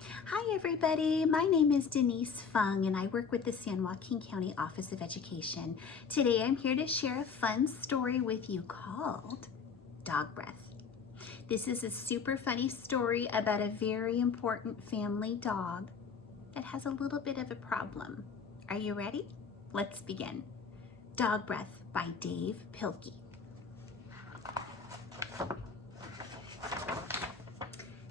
Hi everybody, my name is Denise Fung and I work with the San Joaquin County Office of Education. Today I'm here to share a fun story with you called Dog Breath. This is a super funny story about a very important family dog that has a little bit of a problem. Are you ready? Let's begin. Dog Breath by Dave Pilkey.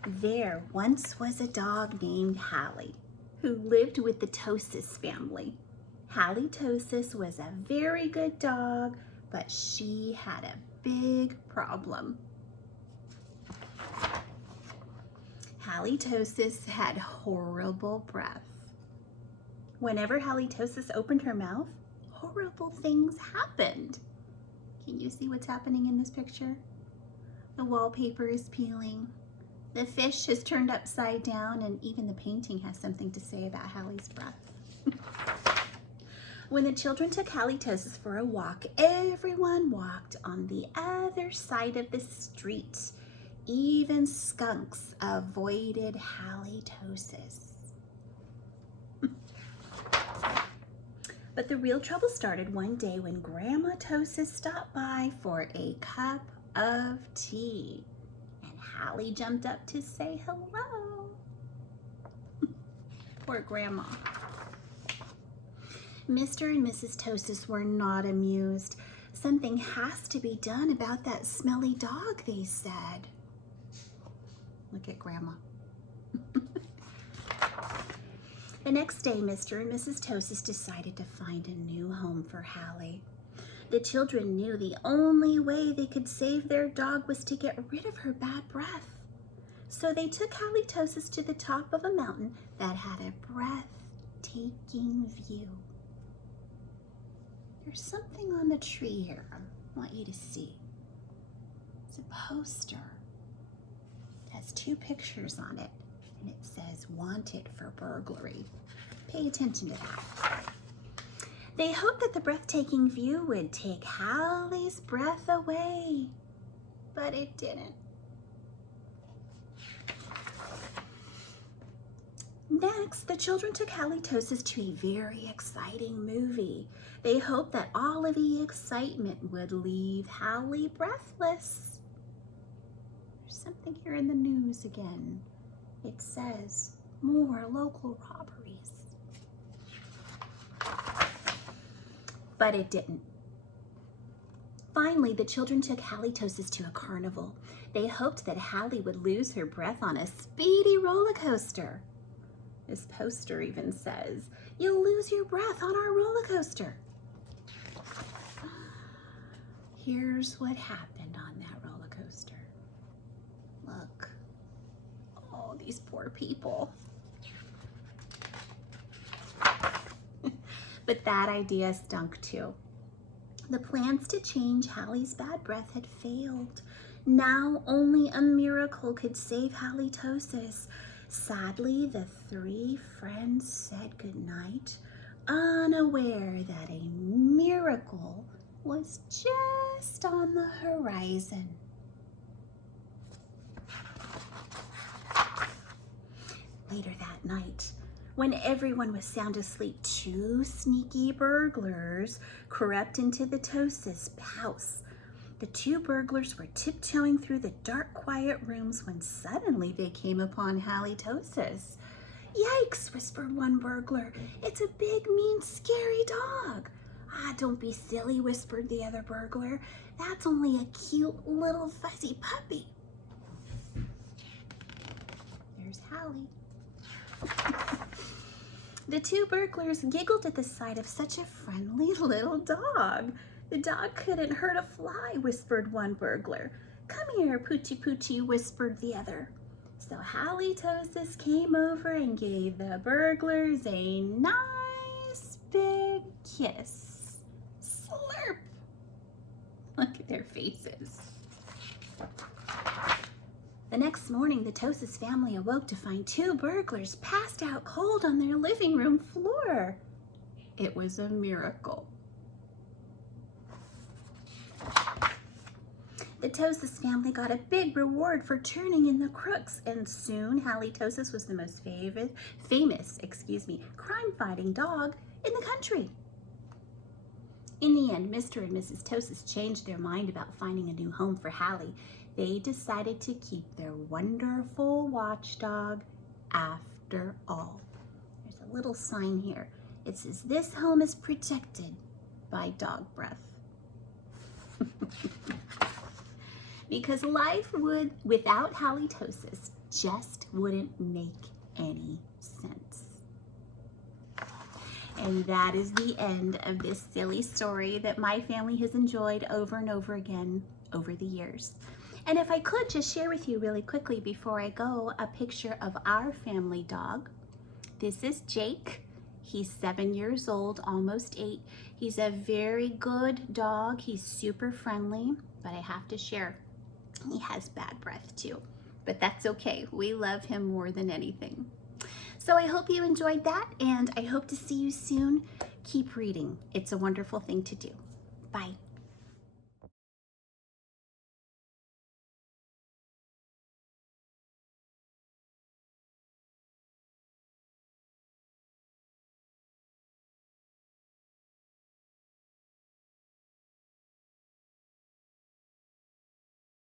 There once was a dog named Hallie who lived with the Tosis family. Hallie Tosis was a very good dog, but she had a big problem. Hallie Tosis had horrible breath. Whenever Hallie Tosis opened her mouth, horrible things happened. Can you see what's happening in this picture? The wallpaper is peeling. The fish is turned upside down, and even the painting has something to say about Hallie's breath. When the children took Hallie Tosis for a walk, everyone walked on the other side of the street. Even skunks avoided Hallie Tosis. But the real trouble started one day when Grandma Tosis stopped by for a cup of tea. Hallie jumped up to say hello. Poor Grandma. Mr. and Mrs. Tosis were not amused. Something has to be done about that smelly dog, they said. Look at Grandma. The next day, Mr. and Mrs. Tosis decided to find a new home for Hallie. The children knew the only way they could save their dog was to get rid of her bad breath. So they took Hallie Tosis to the top of a mountain that had a breathtaking view. There's something on the tree here I want you to see. It's a poster. It has two pictures on it, and it says, "Wanted for burglary." Pay attention to that. They hoped that the breathtaking view would take Hallie's breath away, but it didn't. Next, the children took Hallie Tosis to a very exciting movie. They hoped that all of the excitement would leave Hallie breathless. There's something here in the news again. It says, "More local robberies." But it didn't. Finally, the children took Hallie Tosis to a carnival. They hoped that Hallie would lose her breath on a speedy roller coaster. This poster even says, "You'll lose your breath on our roller coaster." Here's what happened on that roller coaster. Look. Oh, these poor people. But that idea stunk too. The plans to change Hallie's bad breath had failed. Now only a miracle could save Hallie Tosis. Sadly, the three friends said goodnight, unaware that a miracle was just on the horizon. Later that night, when everyone was sound asleep, two sneaky burglars crept into the Tosis house. The two burglars were tiptoeing through the dark, quiet rooms when suddenly they came upon Hallie Tosis. "Yikes," whispered one burglar. "It's a big, mean, scary dog." "Ah, don't be silly," whispered the other burglar. "That's only a cute little fuzzy puppy." There's Hallie. The two burglars giggled at the sight of such a friendly little dog. "The dog couldn't hurt a fly," whispered one burglar. "Come here, Poochie Poochie," whispered the other. So Hallie Tosis came over and gave the burglars a nice big kiss. Slurp! Look at their faces. The next morning, the Tosis family awoke to find two burglars passed out cold on their living room floor. It was a miracle. The Tosis family got a big reward for turning in the crooks, and soon Halitosis was the most famous crime-fighting dog in the country. In the end, Mr. and Mrs. Tosis changed their mind about finding a new home for Hallie. They decided to keep their wonderful watchdog after all. There's a little sign here. It says, "This home is protected by dog breath." Because life without Halitosis just wouldn't make any sense. And that is the end of this silly story that my family has enjoyed over and over again over the years. And if I could just share with you really quickly before I go a picture of our family dog. This is Jake. He's 7 years old, almost 8. He's a very good dog. He's super friendly, but I have to share, he has bad breath too. But that's okay. We love him more than anything. So I hope you enjoyed that, and I hope to see you soon. Keep reading. It's a wonderful thing to do. Bye.